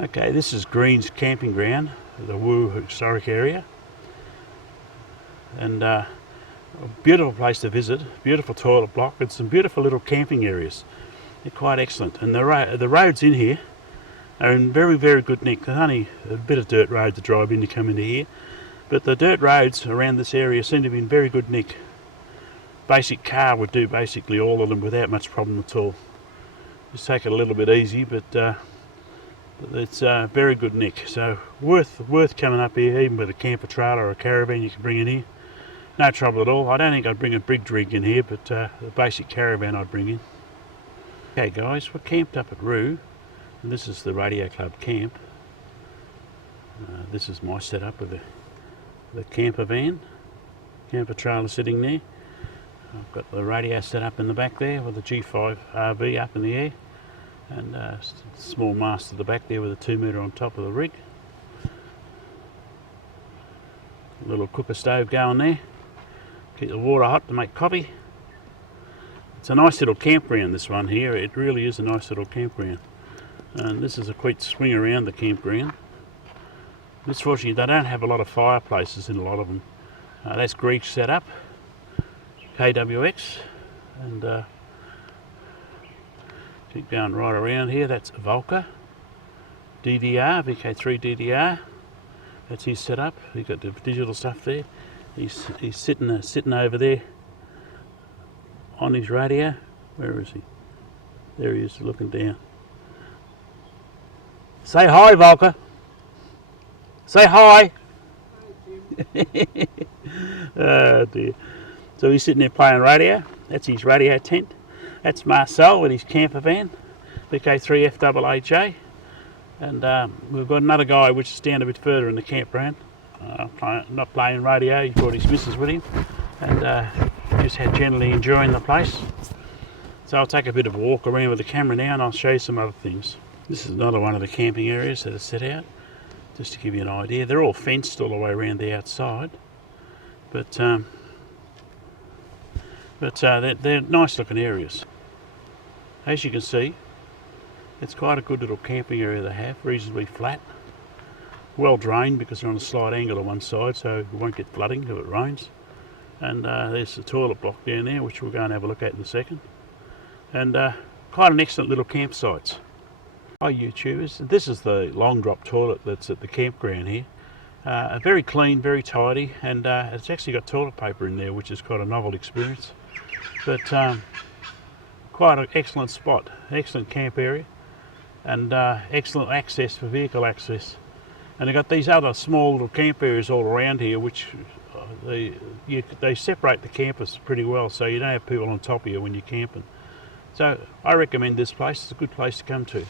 Okay, this is Green's camping ground, the Whroo historic area, and a beautiful place to visit, beautiful toilet block and some beautiful little camping areas. They're quite excellent, and the roads in here are in very, very good nick. There's only a bit of dirt road to drive in to come into here, but the dirt roads around this area seem to be in very good nick. Basic car would do basically all of them without much problem at all. Just take it a little bit easy, but it's very good nick. So worth coming up here, even with a camper trailer or a caravan you can bring in here. No trouble at all. I don't think I'd bring a big rig in here, but the basic caravan I'd bring in. Okay guys, we're camped up at Whroo, and this is the Radio Club camp. This is my setup with the camper van, camper trailer sitting there. I've got the radio set up in the back there with the G5 RV up in the air, and a small mast at the back there with a 2 metre on top of the rig. A little cooker stove going there. Keep the water hot to make coffee. It's a nice little campground, this one here. It really is a nice little campground. And this is a quick swing around the campground. Misfortunately, they don't have a lot of fireplaces in a lot of them. That's Greek setup, KWX, and keep going right around here. That's Volker, DDR, VK3KID. That's his setup. He's got the digital stuff there. He's sitting over there on his radio. Where is he? There he is, looking down. Say hi, Volker. Say hi. Oh dear. So he's sitting there playing radio. That's his radio tent. That's Marcel with his camper van, VK3KID. And we've got another guy which is down a bit further in the campground. Not playing radio, he's brought his missus with him, and just generally enjoying the place. So I'll take a bit of a walk around with the camera now and I'll show you some other things. This is another one of the camping areas that are set out, just to give you an idea. They're all fenced all the way around the outside, but they're nice looking areas. As you can see, it's quite a good little camping area they have, reasonably flat. Well drained because they're on a slight angle on one side, so it won't get flooding if it rains. And there's the toilet block down there, which we'll go and have a look at in a second. And quite an excellent little campsite. Hi YouTubers, this is the long drop toilet that's at the campground here. Very clean, very tidy, and it's actually got toilet paper in there, which is quite a novel experience. But quite an excellent spot, excellent camp area, and excellent access for vehicle access. And they've got these other small little camp areas all around here, which they separate the campers pretty well, so you don't have people on top of you when you're camping. So I recommend this place. It's a good place to come to.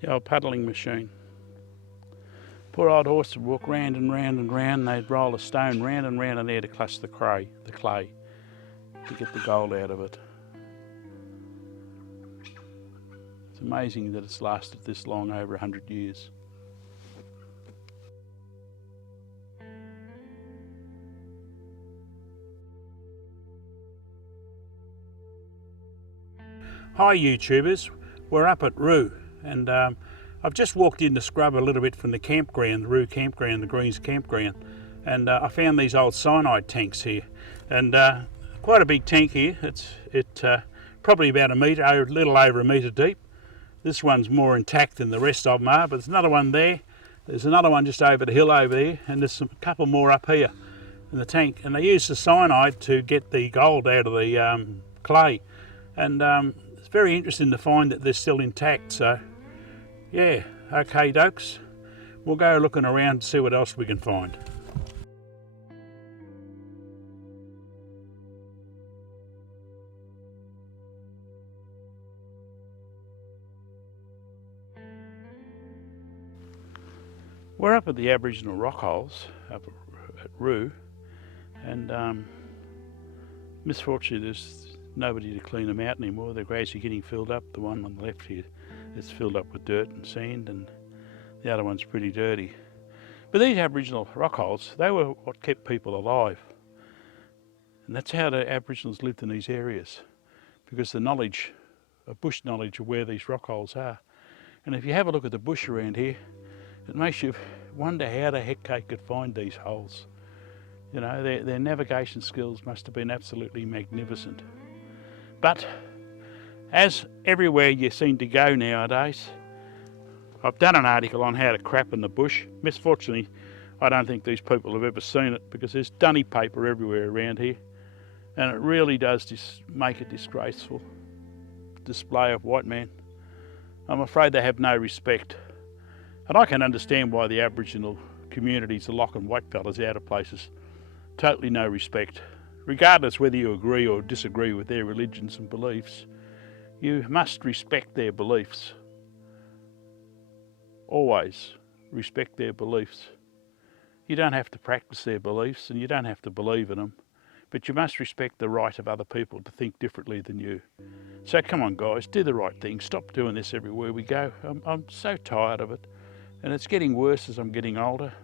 The old puddling machine. Poor old horse would walk round and round and round, and they'd roll a stone round and round in there to clutch the clay to get the gold out of it. It's amazing that it's lasted this long, over 100 years. Hi YouTubers, we're up at Whroo, and I've just walked in to scrub a little bit from the campground, the Whroo campground, the Greens campground, and I found these old cyanide tanks here, and quite a big tank here. It's probably about a metre, a little over a metre deep. This one's more intact than the rest of them are, but there's another one there. There's another one just over the hill over there, and there's a couple more up here in the tank. And they use the cyanide to get the gold out of the clay, and it's very interesting to find that they're still intact. So yeah, okay dokes, we'll go looking around to see what else we can find. We're up at the Aboriginal rock holes up at Whroo, and misfortunately there's nobody to clean them out anymore. They're gradually getting filled up. The one on the left here is filled up with dirt and sand, and the other one's pretty dirty. But these Aboriginal rock holes, they were what kept people alive. And that's how the Aboriginals lived in these areas, because the knowledge, bush knowledge of where these rock holes are. And if you have a look at the bush around here, it makes you wonder how the heck they could find these holes. You know, their navigation skills must have been absolutely magnificent. But as everywhere you seem to go nowadays, I've done an article on how to crap in the bush. Misfortunately, I don't think these people have ever seen it, because there's dunny paper everywhere around here, and it really does just make a disgraceful display of white man. I'm afraid they have no respect. And I can understand why the Aboriginal communities are locking white fellas out of places. Totally no respect. Regardless whether you agree or disagree with their religions and beliefs, you must respect their beliefs. Always respect their beliefs. You don't have to practice their beliefs, and you don't have to believe in them, but you must respect the right of other people to think differently than you. So come on guys, do the right thing. Stop doing this everywhere we go. I'm so tired of it. And it's getting worse as I'm getting older.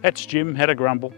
That's Jim, had a grumble.